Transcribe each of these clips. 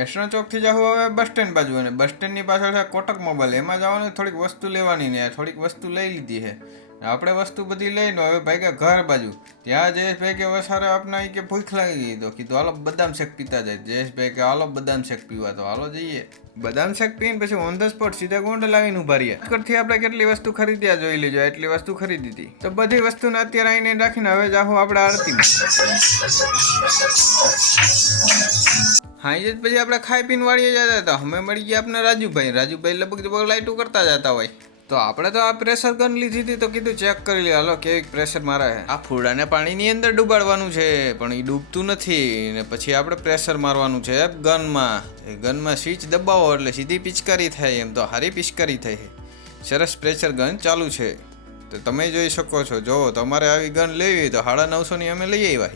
એસણા ચોકથી જાવ હવે bus stand બાજુ, અને બસ સ્ટેન્ડની પાછળ છે કોટક મોબાઈલ, એમાં જવાનું થોડીક વસ્તુ લેવાની ને થોડીક વસ્તુ લઈ લીધી છે. આપણે વસ્તુ બધી લઈને હવે ભાગ્યા ઘર બાજુ. ત્યાં જયેશભાઈ કે વસારે આપના કે ભૂખ લાગી ગઈ, તો કીધું હાલો બદામ શેક પીતા જાય. જયેશભાઈ કે હાલો બદામ શેક પીવા, તો હાલો જઈએ. બદામ શેક પીને પછી ઓન ધ સ્પોટ સીધા ગોંડલ આવીને ઉભા રહ્યા. રાજકોટથી આપણે કેટલી વસ્તુ ખરીદ્યા જોઈ લેજો, એટલી વસ્તુ ખરીદી હતી. તો બધી વસ્તુને અત્યારે આવીને રાખીને હવે જાહું આપણે આરતીમાં. હા એ જ પછી આપણે ખાઈ પીને વાળીએ જતા હતા. અમે મળી ગયા આપણે રાજુભાઈ લગભગ લાઈટું કરતા જતા હોય. તો આપણે તો આ પ્રેશર ગન લીધી હતી, તો કીધું ચેક કરી લે હાલો કેવી પ્રેશર મારે છે. આ ફૂડાને પાણીની અંદર ડૂબાડવાનું છે, પણ એ ડૂબતું નથી. ને પછી આપણે પ્રેશર મારવાનું છે ગનમાં. એ ગનમાં સ્વિચ દબાવો એટલે સીધી પિચકારી થાય. એમ તો હારી પિચકારી થાય. સરસ પ્રેશર ગન ચાલુ છે, તો તમે જોઈ શકો છો. જો તમારે આવી ગન લેવી તો 950 ની અમે લઈ આવ્યા.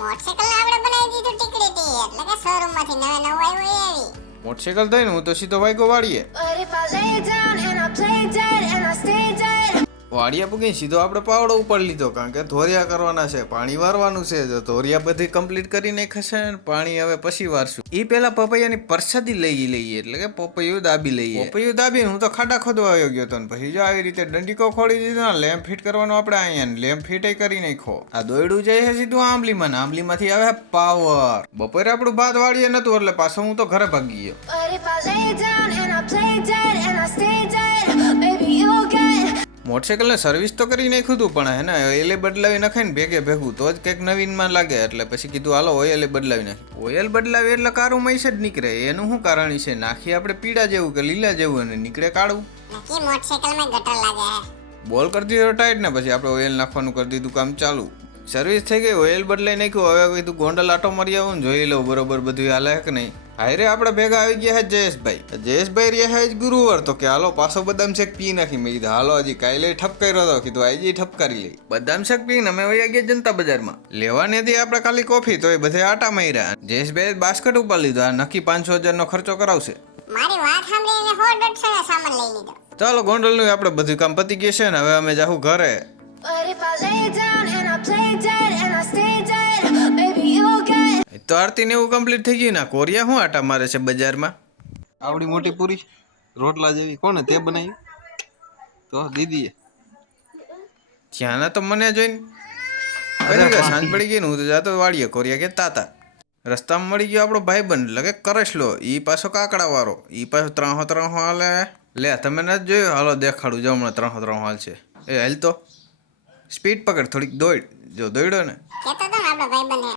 મોટરસાઇકલ આપણે બનાવી દીધું ટીકડી એટલે કે શોરૂમ માંથી નવે નવું આવ્યું એવી. મોટરસાઇકલ થઈને હું તો સીધો વાગ્યો વાળીએ. વાડિયા પૂગી સીધો આપણે પાવડો ઉપર લીધો, કારણ કે ધોરિયા કરવાના છે, પાણી વારવાનું છે. તો ધોરિયા બધી કમ્પ્લીટ કરીને ખસે, પાણી હવે પછી વારશું. એ પેલા પપૈયાની પરસાદી લઈ લઈએ, એટલે કે પપૈયું દાબી લઈએ. પપૈયું દાબીને હું તો ખાડા ખોદવા આવ્યો ગયો હતો, પછી જો આવી રીતે દંડીકો ખોડી દીધો ને, લેમ્પ ફિટ કરવાનો આપણે અહીંયા લેમ્પ ફિટ કરી નાખો. આ દોયડું જાય છે સીધું આંબલીમાં, આંબલીમાંથી આવે પાવર. બપોરે આપણું ભાત વાળીએ નતું, એટલે પાછો હું તો ઘરે ભાગી ગયો. મોટરસાઇકલને સર્વિસ તો કરી નાખ્યું હતું, પણ હે ને ઓઇલે બદલાવી નાખે ને ભેગું તો જ કંઈક નવીનમાં લાગે. એટલે પછી કીધું હાલો ઓઇલે બદલાવી નાખી. ઓઇલ બદલાવી એટલે કાળું મૈસ જ નીકળે. એનું શું કારણ છે? નાખી આપણે પીળા જેવું કે લીલા જેવું, અને નીકળે કાળું. બોલ કરી દીધો ટાઈટ ને પછી આપણે ઓઇલ નાખવાનું કરી દીધું, કામ ચાલુ. સર્વિસ થઈ ગઈ, ઓઇલ બદલાઈ નાખ્યું. હવે કીધું ગોંડલ આટો મારી આવું ને જોઈ લઉં બરોબર બધું હાલે કે નહીં. હાયરે આપણે ભેગા આવી ગયા છે જયેશભાઈ રહ્યા છે ગુરુવાર, તો કે હાલો પાછો બદામ શેક પી નાખી. મેં કીધું હાલો હજી કાલે ઠપકાર્યો હતો, કીધું આજે ઠપકારી લઈ. બદામ શેક પીને અમે વયા ગયા જનતા બજારમાં. લેવાની હતી આપણે ખાલી કોફી, તો એ બધે આટા માર્યા. જયેશભાઈ બાસ્કેટ ઉપર લીધો, આ નક્કી 500,000 નો ખર્ચો કરાવશે. મારી વાત સાંભળીને 100-150 સામાન લઈ લીધો. ચાલો ગોંડલનું આપણે બધું કામ પતી ગયું છે ને, હવે અમે જાહું ઘરે. તો આરતી ને એવું કમ્પ્લીટ થઈ ગયું ને. કોરિયા શું આટા મારે છે બજારમાં? આવડી મોટી પૂરી રોટલા જેવી કોને તે બનાવી? તો દીદીએ. ત્યાંના તો મને જોઈને સાંજ પડી ગઈ ને, હું તો જાતો વાળીએ. કોરિયા કે તાતા રસ્તામાં મળી ગયો આપણો ભાઈબંધ, લગે કરેશલો. ઈ પાછો કાકડા વાળો, ઈ પાછો 300 હાલે. લે તમે નથી જોયું? હાલો દેખાડું જો હમણાં 300 હાલ છે. એ હાલ તો સ્પીડ પકડ, થોડીક દોડ. જો દોડ્યો ને